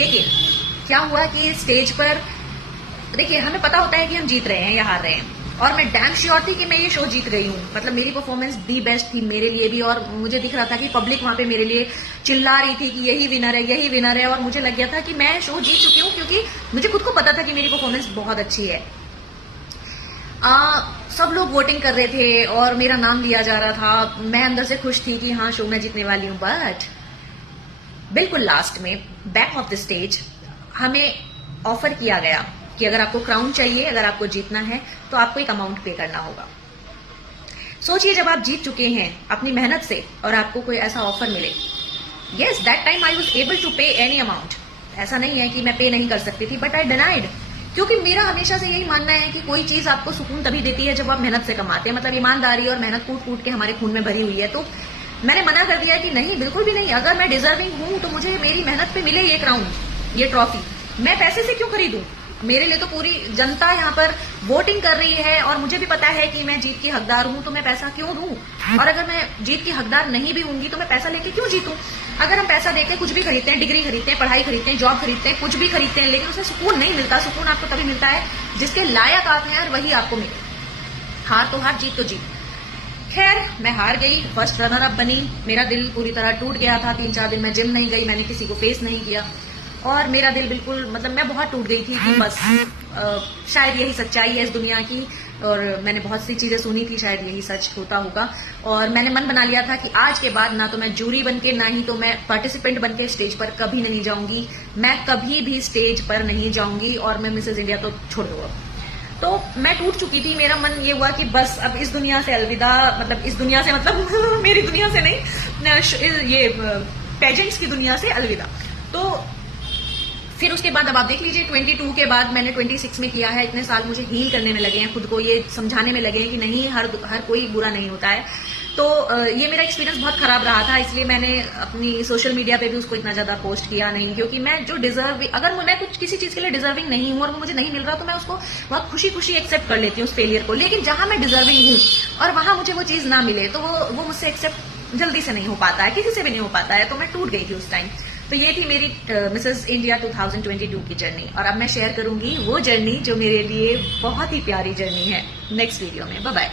लेकिन क्या हुआ कि स्टेज पर देखिए हमें पता होता है कि हम जीत रहे हैं या हार रहे हैं, और मैं डैम श्योर थी कि मैं ये शो जीत गई हूँ। मतलब मेरी परफॉर्मेंस दी बेस्ट थी मेरे लिए भी, और मुझे दिख रहा था कि पब्लिक वहां पे मेरे लिए चिल्ला रही थी कि यही विनर है, यही विनर है, और मुझे लग गया था कि मैं शो जीत चुकी हूँ, क्योंकि मुझे खुद को पता था कि मेरी परफॉर्मेंस बहुत अच्छी है। सब लोग वोटिंग कर रहे थे और मेरा नाम लिया जा रहा था। मैं अंदर से खुश थी कि हाँ शो में जीतने वाली हूँ, बट बिल्कुल लास्ट में बैक ऑफ द स्टेज हमें ऑफर किया गया कि अगर आपको क्राउन चाहिए, अगर आपको जीतना है तो आपको एक अमाउंट पे करना होगा। सोचिए जब आप जीत चुके हैं अपनी मेहनत से और आपको कोई ऐसा ऑफर मिले। Yes, that time I was able to pay any amount. ऐसा नहीं है कि मैं पे नहीं कर सकती थी, बट आई डिनाइड, क्योंकि मेरा हमेशा से यही मानना है कि कोई चीज आपको सुकून तभी देती है जब आप मेहनत से कमाते हैं। मतलब ईमानदारी और मेहनत कूट कूट के हमारे खून में भरी हुई है। तो मैंने मना कर दिया कि नहीं, बिल्कुल भी नहीं। अगर मैं डिजर्विंग हूं तो मुझे मेरी मेहनत पे मिले ये क्राउन, ये ट्रॉफी। मैं पैसे से क्यों खरीदूं? मेरे लिए तो पूरी जनता यहाँ पर वोटिंग कर रही है और मुझे भी पता है कि मैं जीत की हकदार हूं, तो मैं पैसा क्यों दूं? और अगर मैं जीत की हकदार नहीं भी होंगी तो मैं पैसा लेके क्यों जीतूं? अगर हम पैसा देके कुछ भी खरीदते हैं, डिग्री खरीदते हैं, पढ़ाई खरीदते हैं, जॉब खरीदते हैं, कुछ भी खरीदते हैं, लेकिन उससे सुकून नहीं मिलता। सुकून आपको तभी मिलता है जिसके लायक आप हैं और वही आपको मिले। हार तो हार, जीत तो जीत। खैर मैं हार गई, फर्स्ट रनर अप बनी। मेरा दिल पूरी तरह टूट गया था। 3-4 दिन मैं जिम नहीं गई, मैंने किसी को फेस नहीं किया, और मेरा दिल बिल्कुल, मतलब मैं बहुत टूट गई थी कि बस शायद यही सच्चाई है इस दुनिया की। और मैंने बहुत सी चीजें सुनी थी, शायद यही सच होता होगा। और मैंने मन बना लिया था कि आज के बाद ना तो मैं जूरी बनके, ना ही तो मैं पार्टिसिपेंट बनके स्टेज पर कभी नहीं जाऊंगी। मैं कभी भी स्टेज पर नहीं जाऊंगी और मैं मिसेज इंडिया तो छोड़ दूंगा। तो मैं टूट चुकी थी। मेरा मन ये हुआ कि बस अब इस दुनिया से अलविदा। मतलब इस दुनिया से मतलब मेरी दुनिया से नहीं, ये पेजेंट्स की दुनिया से अलविदा। तो फिर उसके बाद अब आप देख लीजिए 22 के बाद मैंने 26 में किया है। इतने साल मुझे हील करने में लगे हैं, खुद को ये समझाने में लगे हैं कि नहीं, हर कोई बुरा नहीं होता है। तो ये मेरा एक्सपीरियंस बहुत खराब रहा था, इसलिए मैंने अपनी सोशल मीडिया पे भी उसको इतना ज्यादा पोस्ट किया नहीं, क्योंकि मैं जो अगर मैं कुछ किसी चीज के लिए डिजर्विंग नहीं हूं और वो मुझे नहीं मिल रहा तो मैं उसको बहुत खुशी खुशी एक्सेप्ट कर लेती हूँ उस फेलियर को। लेकिन जहां मैं डिजर्विंग हूं और वहां मुझे वो चीज ना मिले तो वो मुझसे एक्सेप्ट जल्दी से नहीं हो पाता है, किसी से भी नहीं हो पाता है। तो मैं टूट गई थी उस टाइम। तो ये थी मेरी मिसेस इंडिया 2022 की जर्नी, और अब मैं शेयर करूंगी वो जर्नी जो मेरे लिए बहुत ही प्यारी जर्नी है नेक्स्ट वीडियो में। Bye bye.